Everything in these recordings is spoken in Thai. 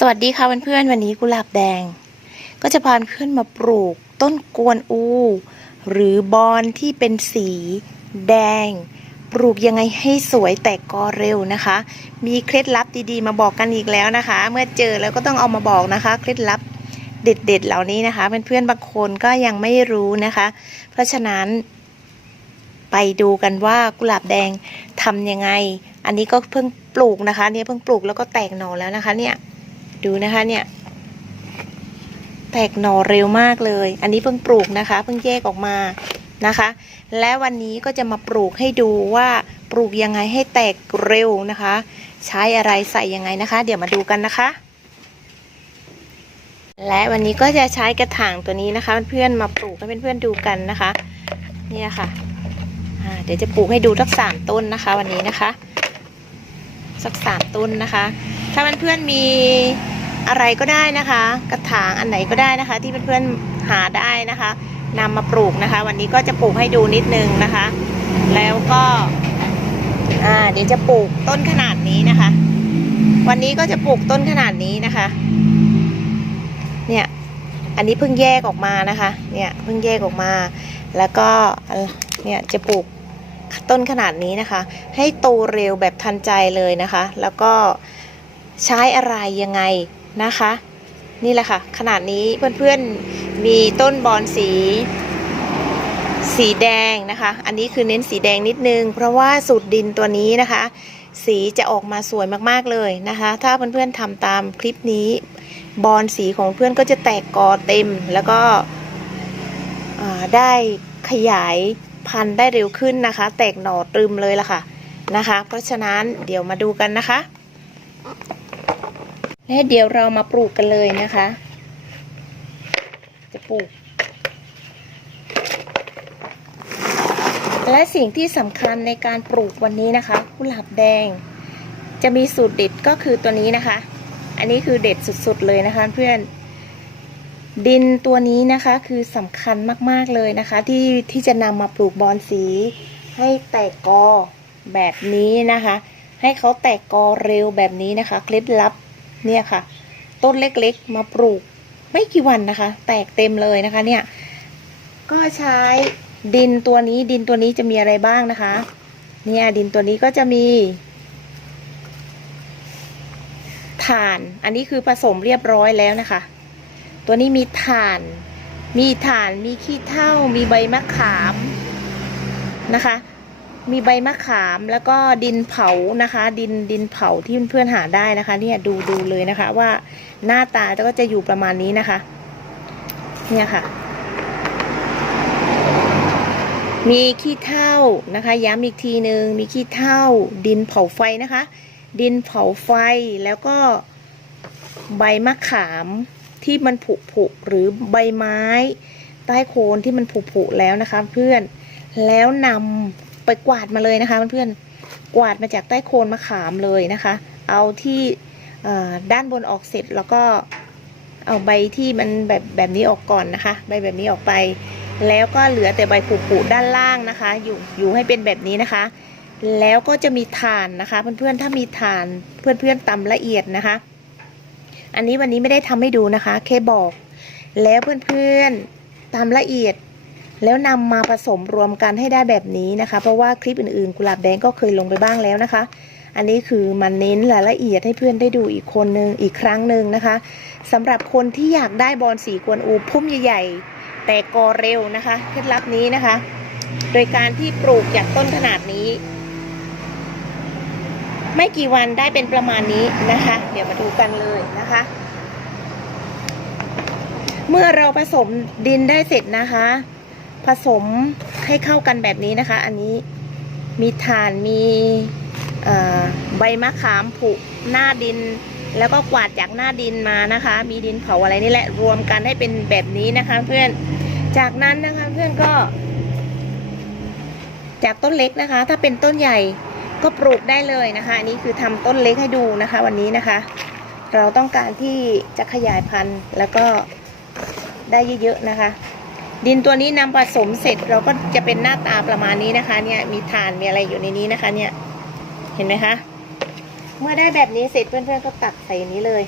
สวัสดีค่ะเพื่อนๆวันนี้กุหลาบแดง ก็จะพาเพื่อนมาปลูกต้นกวนอู หรือบอนที่เป็นสีแดง ปลูกยังไงให้สวยแตกกอเร็วนะคะ มีเคล็ดลับดีๆ มาบอกกันอีกแล้วนะคะ เมื่อเจอแล้วก็ต้องเอามาบอกนะคะ เคล็ดลับเด็ด ๆ เหล่านี้นะคะเพื่อนๆบางคนก็ยังไม่รู้นะคะ เพราะฉะนั้นไปดูกันว่ากุหลาบแดงทำยังไง อันนี้ก็เพิ่งปลูกนะคะ เนี่ยเพิ่งปลูกแล้วก็แตกหน่อแล้วนะคะเนี่ย ดูนะคะเนี่ย แตกหน่อเร็วมากเลย อันนี้เพิ่งปลูกนะคะ เพิ่งแยกออกมานะคะ และวันนี้ก็จะมาปลูกให้ดูว่าปลูกยังไงให้แตกเร็วนะคะ ใช้อะไรใส่ยังไงนะคะ เดี๋ยวมาดูกันนะคะ และวันนี้ก็จะใช้กระถางตัวนี้นะคะ เพื่อนๆมาปลูกให้เพื่อนๆดูกันนะคะเนี่ยค่ะเดี๋ยวจะปลูกให้ดูสักสามต้นนะคะ วันนี้นะคะ สักสามต้นนะคะ ถ้าเพื่อนๆมี อะไรก็ได้นะคะ กระถางอันไหนก็ได้นะคะ ที่เพื่อนๆหาได้นะคะนำมาปลูกนะคะ วันนี้ก็จะปลูกให้ดูนิดนึงนะคะ แล้วก็อ่าเดี๋ยวจะปลูกต้นขนาดนี้นะคะ วันนี้ก็จะปลูกต้นขนาดนี้นะคะ เนี่ย อันนี้เพิ่งแยกออกมานะคะ เนี่ยเพิ่งแยกออกมา แล้วก็เนี่ยจะปลูกต้นขนาดนี้นะคะ ให้โตเร็วแบบทันใจเลยนะคะ แล้วก็ใช้อะไรยังไง นะคะ นี่แหละค่ะ ขนาดนี้เพื่อนๆมีต้นบอนสี สีแดงนะคะ อันนี้คือเน้นสีแดงนิดนึง เพราะว่าสูตรดินตัวนี้นะคะ สีจะออกมาสวยมากๆเลยนะคะ ถ้าเพื่อนๆทำตามคลิปนี้ บอนสีของเพื่อนก็จะแตกกอเต็มแล้วก็ได้ขยายพันธุ์ได้เร็วขึ้นนะคะ แตกหน่อตรึมเลยล่ะค่ะนะคะ เพราะฉะนั้นเดี๋ยวมาดูกันนะคะ และเดี๋ยวเรามาปลูกกันเลยนะคะ จะปลูก และสิ่งที่สำคัญในการปลูกวันนี้นะคะกุหลาบแดง จะมีสูตรเด็ดก็คือตัวนี้นะคะ อันนี้คือเด็ดสุดๆเลยนะคะเพื่อนดินตัวนี้นะคะคือสำคัญมากๆเลยนะคะ ที่ที่จะนำมาปลูกบอนสี ให้แตกกอแบบนี้นะคะ ให้เขาแตกกอเร็วแบบนี้นะคะ เคล็ดลับ เนี่ยค่ะ ต้นเล็กๆ มาปลูกไม่กี่วันนะคะ แตกเต็มเลยนะคะ เนี่ย ก็ใช้ดินตัวนี้ดินตัวนี้จะมีอะไรบ้างนะคะ เนี่ยดินตัวนี้ก็จะมีถ่าน อันนี้คือผสมเรียบร้อยแล้วนะคะ ตัวนี้มีถ่าน มีถ่าน มีขี้เถ้า มีใบมะขามนะคะ มีใบมะขามแล้วก็ดินเผานะคะ ดินดินเผาที่เพื่อนๆหาได้นะคะ เนี่ยดูดูเลยนะคะ ว่าหน้าตาก็จะอยู่ประมาณนี้นะคะ เนี่ยค่ะ มีขี้เถ้านะคะ ย้ำอีกทีหนึ่งมีขี้เถ้าดินเผาไฟนะคะ ดินเผาไฟแล้วก็ใบมะขามที่มันผุผุหรือใบไม้ ใต้โคนที่มันผุผุแล้วนะคะ เพื่อนแล้วนำ ไปกวาดมาเลยนะคะเพื่อนๆกวาดมาจากใต้โคนมะขามเลยนะคะ เอาที่ด้านบนออกเสร็จแล้วก็เอาใบที่มันแบบแบบนี้ออกก่อนนะคะ ใบแบบนี้ออกไป แล้วก็เหลือแต่ใบผุๆด้านล่างนะคะ อยู่อยู่ให้เป็นแบบนี้นะคะ แล้วก็จะมีถ่านนะคะ เพื่อนๆถ้ามีถ่านเพื่อนๆตำละเอียดนะคะ อันนี้วันนี้ไม่ได้ทำให้ดูนะคะแค่บอก แล้วเพื่อนๆตำละเอียด แล้วนำมาผสมรวมกันให้ได้แบบนี้นะคะ เพราะว่าคลิปอื่นๆกุหลาบแดงก็เคยลงไปบ้างแล้วนะคะ อันนี้คือมันเน้นรายละเอียดให้เพื่อนได้ดูอีกคนนึงอีกครั้งหนึ่งนะคะสำหรับคนที่อยากได้บอลสีกวนอูพุ่มใหญ่ๆ แต่กอเร็วนะคะเคล็ดลับนี้นะคะ โดยการที่ปลูกจากต้นขนาดนี้ ไม่กี่วันได้เป็นประมาณนี้นะคะ เดี๋ยวมาดูกันเลยนะคะเมื่อเราผสมดินได้เสร็จนะคะ ผสมให้เข้ากันแบบนี้นะคะ อันนี้มีถ่านมีใบมะขามผุหน้าดิน แล้วก็กวาดจากหน้าดินมานะคะ มีดินเผาอะไรนี่แหละรวมกันให้เป็นแบบนี้นะคะ เพื่อนจากนั้นนะคะเพื่อนก็ จากต้นเล็กนะคะ ถ้าเป็นต้นใหญ่ก็ปลูกได้เลยนะคะ อันนี้คือทำต้นเล็กให้ดูนะคะ วันนี้นะคะ เราต้องการที่จะขยายพันธุ์แล้วก็ได้เยอะๆนะคะ ดินตัวนี้นำผสมเสร็จเราก็จะเป็นหน้าตาประมาณนี้นะคะ เนี่ยมีถ่านมีอะไรอยู่ในนี้นะคะ เนี่ยเห็นไหมคะ เมื่อได้แบบนี้เสร็จเพื่อนๆก็ตักใส่นี้เลย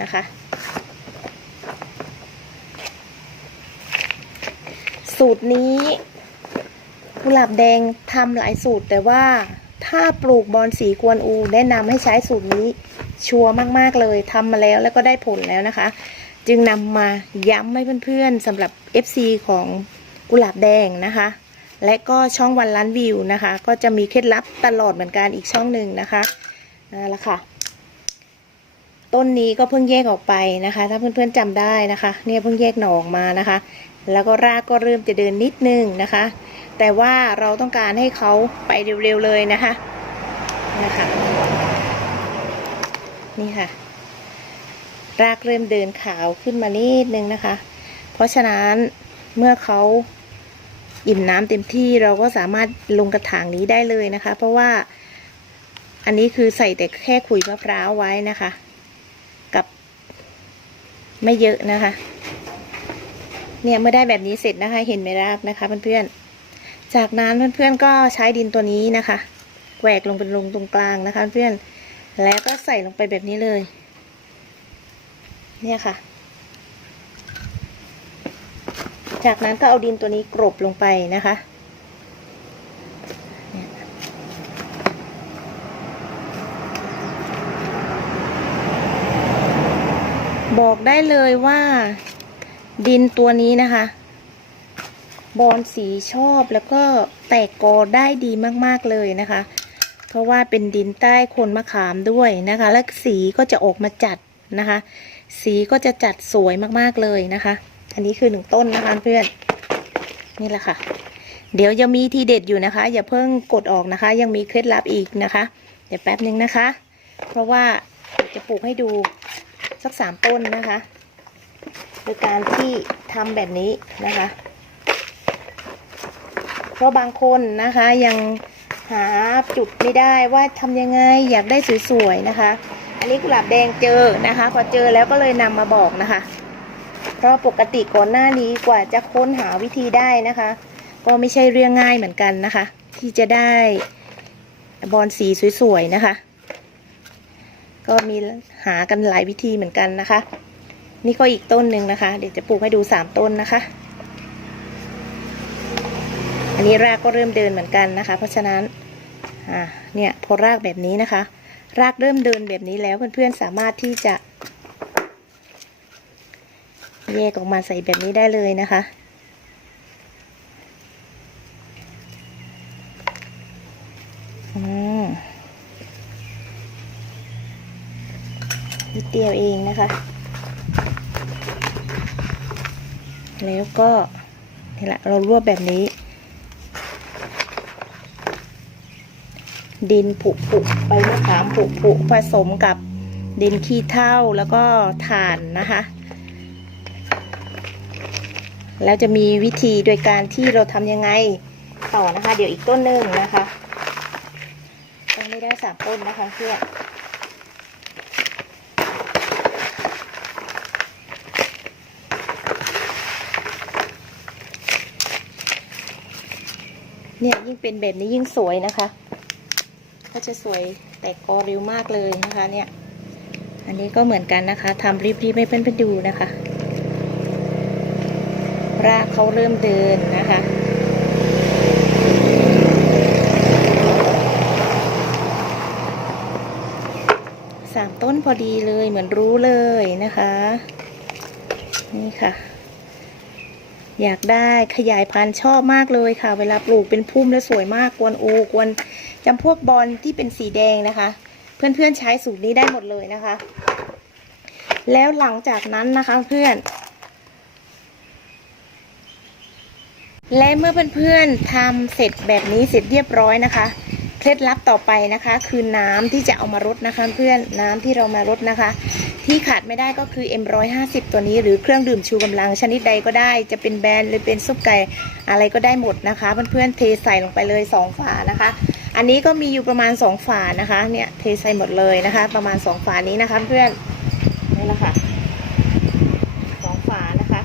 นะคะ สูตรนี้กุหลาบแดงทำหลายสูตร แต่ว่าถ้าปลูกบอนสีกวนอู แนะนำให้ใช้สูตรนี้ชัวร์มากๆเลยทำมาแล้วแล้วก็ได้ผลแล้วนะคะ จึงนำมาย้ำให้เพื่อนๆสำหรับ FC ของกุหลาบแดงนะคะ และก็ช่องวันล้านวิวนะคะ ก็จะมีเคล็ดลับตลอดเหมือนกันอีกช่องหนึ่งนะคะนั่นแหละค่ะ ต้นนี้ก็เพิ่งแยกออกไปนะคะ ถ้าเพื่อนๆจำได้นะคะ เนี่ยเพิ่งแยกหน่อออกมานะคะ แล้วก็รากก็เริ่มจะเดินนิดนึงนะคะ แต่ว่าเราต้องการให้เขาไปเร็วๆเลยนะคะนะคะ นี่ค่ะ รากเริ่มเดินขาวขึ้นมานิดนึงนะคะ เพราะฉะนั้นเมื่อเขาอิ่มน้ำเต็มที่เราก็สามารถลงกระถางนี้ได้เลยนะคะ เพราะว่าอันนี้คือใส่แต่แค่ขุยมะพร้าวไว้นะคะ กับไม่เยอะนะคะ เนี่ยเมื่อได้แบบนี้เสร็จนะคะ เห็นไหมรากนะคะเพื่อนๆจากนั้นเพื่อนๆก็ใช้ดินตัวนี้นะคะแหวกลงเป็นลงตรงกลางนะคะ เพื่อนแล้วก็ใส่ลงไปแบบนี้เลย เนี่ยค่ะ จากนั้นก็เอาดินตัวนี้กรบลงไปนะคะบอกได้เลยว่าดินตัวนี้นะคะ บอนสีชอบแล้วก็แตกกอได้ดีมากๆเลยนะคะ เพราะว่าเป็นดินใต้โคนมะขามด้วยนะคะ และสีก็จะออกมาจัดนะคะ สีก็จะจัดสวยมากๆเลยนะคะ อันนี้คือหนึ่งต้นนะคะเพื่อน นี่แหละค่ะ เดี๋ยวยังมีทีเด็ดอยู่นะคะ อย่าเพิ่งกดออกนะคะ ยังมีเคล็ดลับอีกนะคะ เดี๋ยวแป๊บนึงนะคะ เพราะว่าจะปลูกให้ดูสักสามต้นนะคะโดยการที่ทำแบบนี้นะคะ เพราะบางคนนะคะยังหาจุดไม่ได้ว่าทำยังไงอยากได้สวยๆนะคะ อันนี้กุหลาบแดงเจอนะคะ พอเจอแล้วก็เลยนำมาบอกนะคะ เพราะปกติก่อนหน้านี้กว่าจะค้นหาวิธีได้นะคะ ก็ไม่ใช่เรื่องง่ายเหมือนกันนะคะ ที่จะได้บอลสีสวยๆนะคะ ก็มีหากันหลายวิธีเหมือนกันนะคะ นี่ก็อีกต้นหนึ่งนะคะ เดี๋ยวจะปลูกให้ดูสามต้นนะคะ อันนี้รากก็เริ่มเดินเหมือนกันนะคะ เพราะฉะนั้นอ่าเนี่ยพอรากแบบนี้นะคะ รากเริ่มเดินแบบนี้แล้วเพื่อนๆสามารถที่จะแยกออกมาใส่แบบนี้ได้เลยนะคะ อืมนิดเดียวเองนะคะ แล้วก็นี่แหละเรารวบแบบนี้ ดินผุผุใบมะขามผุผุผสมกับดินขี้เถ้าแล้วก็ถ่านนะคะ แล้วจะมีวิธีโดยการที่เราทำยังไงต่อนะคะ เดี๋ยวอีกต้นหนึ่งนะคะต้องไม่ได้สามต้นนะคะเพื่อนเนี่ยยิ่งเป็นแบบนี้ยิ่งสวยนะคะ ก็จะสวยแตกกอเร็วมากเลยนะคะเนี่ย อันนี้ก็เหมือนกันนะคะทำรีบๆให้เพื่อนๆดูนะคะ รากเขาเริ่มเดินนะคะสามต้นพอดีเลยเหมือนรู้เลยนะคะ นี่ค่ะ อยากได้ขยายพันธุ์ชอบมากเลยค่ะ เวลาปลูกเป็นพุ่มแล้วสวยมากกวนโอกวน จำพวกบอลที่เป็นสีแดงนะคะ เพื่อนๆใช้สูตรนี้ได้หมดเลยนะคะ แล้วหลังจากนั้นนะคะเพื่อน และเมื่อเพื่อนๆทำเสร็จแบบนี้เสร็จเรียบร้อยนะคะ เคล็ดลับต่อไปนะคะ คือน้ำที่จะเอามารดนะคะ เพื่อนน้ำที่เรามารดนะคะที่ขาดไม่ได้ก็คือ M150 ตัวนี้หรือเครื่องดื่มชูกำลังชนิดใดก็ได้ จะเป็นแบรนด์หรือเป็นซุปไก่อะไรก็ได้หมดนะคะ เพื่อนๆเทใส่ลงไปเลย 2 ฝานะคะ อันนี้ก็มีอยู่ประมาณ 2 ฝานะคะ เนี่ยเทใส่หมดเลยนะคะ ประมาณ 2 ฝานี้นะคะ เพื่อนนี่แหละค่ะสองฝานะคะ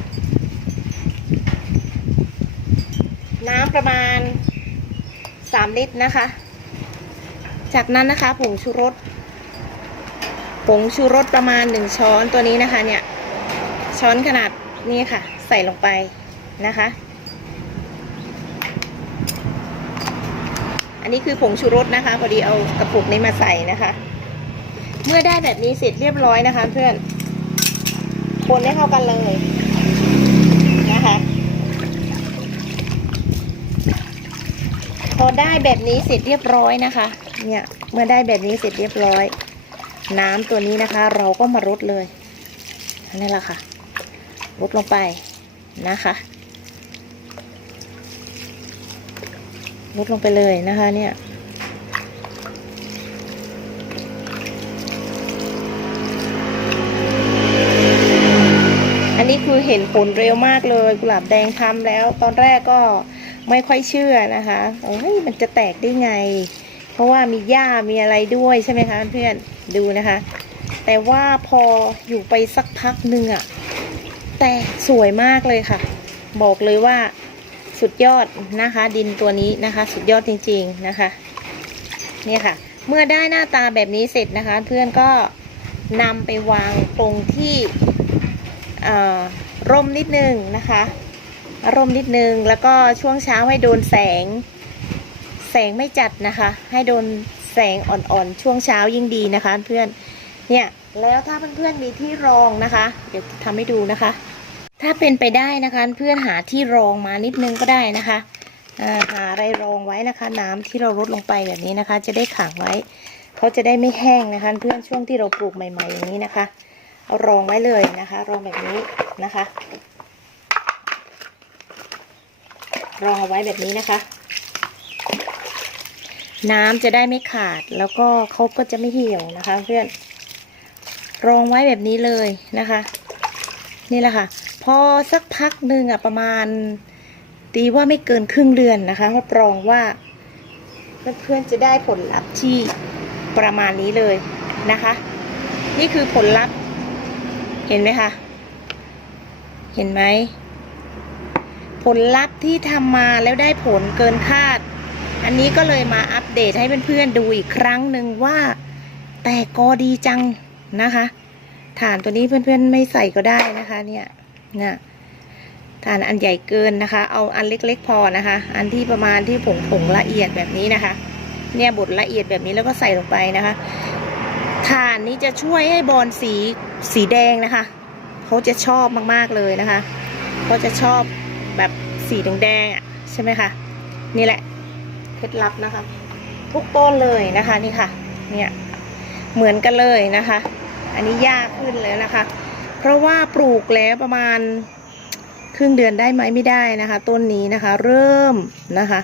น้ำประมาณ 3 ลิตรนะคะ จากนั้นนะคะผงชูรสผงชูรสประมาณหนึ่งช้อนตัวนี้นะคะ เนี่ยช้อนขนาดนี้ค่ะ ใส่ลงไปนะคะ อันนี้คือผงชูรสนะคะพอดีเอากระปุกนี้มาใส่นะคะ เมื่อได้แบบนี้เสร็จเรียบร้อยนะคะ เพื่อนคนให้เข้ากันเลยนะคะพอได้แบบนี้เสร็จเรียบร้อยนะคะ เนี่ยเมื่อได้แบบนี้เสร็จเรียบร้อย น้ำตัวนี้นะคะ เราก็มารดเลยนี่แหละค่ะรดลงไปนะคะ ลดลงไปเลยนะคะเนี่ยอันนี้คือเห็นผลเร็วมากเลยกุหลาบแดงทำแล้ว ตอนแรกก็ไม่ค่อยเชื่อนะคะเอ้ยมันจะแตกได้ไง เพราะว่ามีหญ้ามีอะไรด้วยใช่ไหมคะเพื่อนดูนะคะ แต่ว่าพออยู่ไปสักพักหนึ่งอะแตกสวยมากเลยค่ะ บอกเลยว่า สุดยอดนะคะ ดินตัวนี้นะคะ สุดยอดจริง ๆนะคะเนี่ยค่ะ เมื่อได้หน้าตาแบบนี้เสร็จนะคะ เพื่อนก็นำไปวางตรงที่ร่มนิดนึงนะคะร่มนิดนึงแล้วก็ช่วงเช้าให้โดนแสง แสงไม่จัดนะคะ ให้โดนแสงอ่อนๆ ช่วงเช้ายิ่งดีนะคะ เพื่อนเนี่ยแล้วถ้าเพื่อนๆมีที่รองนะคะ เดี๋ยวทำให้ดูนะคะ ถ้าเป็นไปได้นะคะ เพื่อนหาที่รองมานิดนึงก็ได้นะคะหาอะไรรองไว้นะคะ น้ำที่เราลดลงไปแบบนี้นะคะ จะได้ขังไว้เขาจะได้ไม่แห้งนะคะ เพื่อนช่วงที่เราปลูกใหม่ ๆ อย่างนี้นะคะเอารองไว้เลยนะคะ รองแบบนี้นะคะ รองเอาไว้แบบนี้นะคะ น้ำจะได้ไม่ขาดแล้วก็เขาก็จะไม่เหี่ยวนะคะ เพื่อนรองไว้แบบนี้เลยนะคะ นี่แหละค่ะ พอสักพักหนึ่งอะประมาณ ตีว่าไม่เกินครึ่งเดือนนะคะรับรองว่าเพื่อนๆจะได้ผลลัพธ์ที่ประมาณนี้เลยนะคะ นี่คือผลลัพธ์เห็นไหมคะ เห็นไหม ผลลัพธ์ที่ทำมาแล้วได้ผลเกินคาด อันนี้ก็เลยมาอัปเดตให้เพื่อนๆดูอีกครั้งหนึ่งว่า แต่กอดีจังนะคะ ฐานตัวนี้เพื่อนๆไม่ใส่ก็ได้นะคะเนี่ย นะฐานอันใหญ่เกินนะคะ เอาอันเล็กๆพอนะคะ อันที่ประมาณที่ผงผงละเอียดแบบนี้นะคะ เนี่ยบดละเอียดแบบนี้แล้วก็ใส่ลงไปนะคะฐานนี้จะช่วยให้บอลสีสีแดงนะคะเขาจะชอบมากๆเลยนะคะเขาจะชอบแบบสีแดงๆอะใช่ไหมคะนี่แหละเคล็ดลับนะคะ ทุกต้นเลยนะคะนี่ค่ะ เนี่ยเหมือนกันเลยนะคะ อันนี้ยากขึ้นแล้วนะคะ เพราะว่าปลูกแล้วประมาณครึ่งเดือนได้ไหมไม่ได้นะคะ ต้นนี้นะคะ เริ่มนะคะ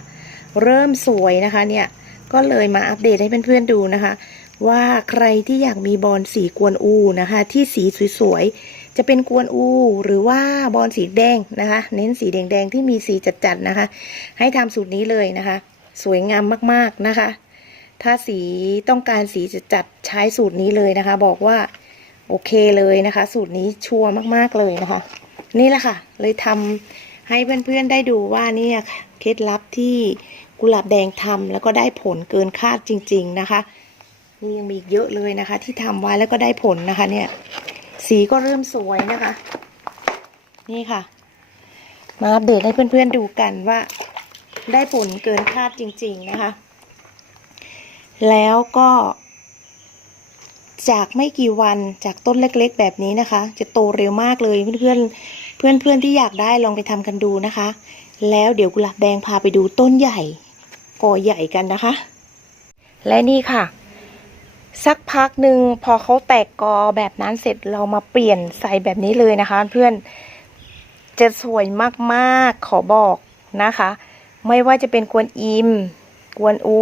เริ่มสวยนะคะเนี่ยก็เลยมาอัปเดตให้เพื่อนๆดูนะคะ ว่าใครที่อยากมีบอลสีกวนอูนะคะ ที่สีสวยๆจะเป็นกวนอูหรือว่าบอลสีแดงนะคะ เน้นสีแดงๆที่มีสีจัดๆนะคะ ให้ทำสูตรนี้เลยนะคะ สวยงามมากๆนะคะ ถ้าสีต้องการสีจัดๆใช้สูตรนี้เลยนะคะ บอกว่า โอเคเลยนะคะ สูตรนี้ชัวร์มากๆเลยนะคะ นี่แหละค่ะ เลยทำให้เพื่อนๆได้ดูว่าเนี่ยเคล็ดลับที่กุหลาบแดงทำแล้วก็ได้ผลเกินคาดจริง ๆนะคะนี่ยังมีอีกเยอะเลยนะคะ ที่ทำไว้แล้วก็ได้ผลนะคะ เนี่ย สีก็เริ่มสวยนะคะ นี่ค่ะ มาอัปเดตให้เพื่อนๆดูกันว่า ได้ผลเกินคาดจริง ๆนะคะ แล้วก็ จากไม่กี่วันจากต้นเล็กๆ แบบนี้นะคะ จะโตเร็วมากเลยเพื่อนๆ เพื่อนๆที่อยากได้ลองไปทำกันดูนะคะ แล้วเดี๋ยวกุหลาบแดงพาไปดูต้นใหญ่กอใหญ่กันนะคะ และนี่ค่ะ สักพักหนึ่งพอเขาแตกกอแบบนั้นเสร็จเรามาเปลี่ยนใส่แบบนี้เลยนะคะ เพื่อนจะสวยมากๆขอบอกนะคะ ไม่ว่าจะเป็นกวนอิม กวนอู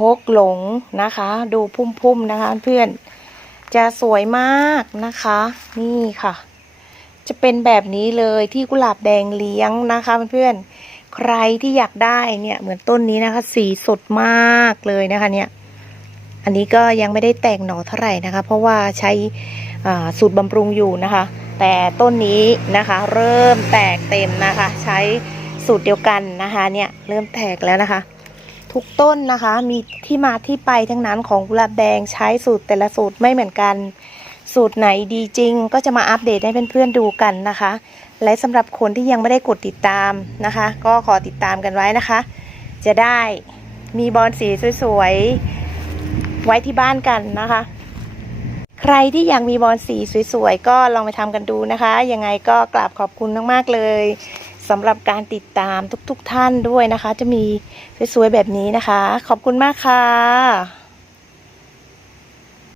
ฮกหลงนะคะ ดูพุ่มๆนะคะเพื่อนจะสวยมากนะคะ นี่ค่ะ จะเป็นแบบนี้เลยที่กุหลาบแดงเลี้ยงนะคะเพื่อนๆใครที่อยากได้เนี่ยเหมือนต้นนี้นะคะ สีสดมากเลยนะคะเนี่ยอันนี้ก็ยังไม่ได้แตกหน่อเท่าไหร่นะคะ เพราะว่าใช้สูตรบำรุงอยู่นะคะ แต่ต้นนี้นะคะ เริ่มแตกเต็มนะคะ ใช้สูตรเดียวกันนะคะเนี่ยเริ่มแตกแล้วนะคะ ทุกต้นนะคะ มีที่มาที่ไปทั้งนั้นของกุหลาบแดงใช้สูตรแต่ละสูตรไม่เหมือนกัน สูตรไหนดีจริง ก็จะมาอัปเดตให้เพื่อนๆดูกันนะคะ และสำหรับคนที่ยังไม่ได้กดติดตามนะคะ ก็ขอติดตามกันไว้นะคะ จะได้มีบอลสีสวยๆ ไว้ที่บ้านกันนะคะ ใครที่อยากมีบอลสีสวยๆ ก็ลองไปทำกันดูนะคะ ยังไงก็กราบขอบคุณมากๆเลย สำหรับการติดตามทุกๆท่านด้วยนะคะ จะมีสวยๆแบบนี้นะคะ ขอบคุณมากค่ะ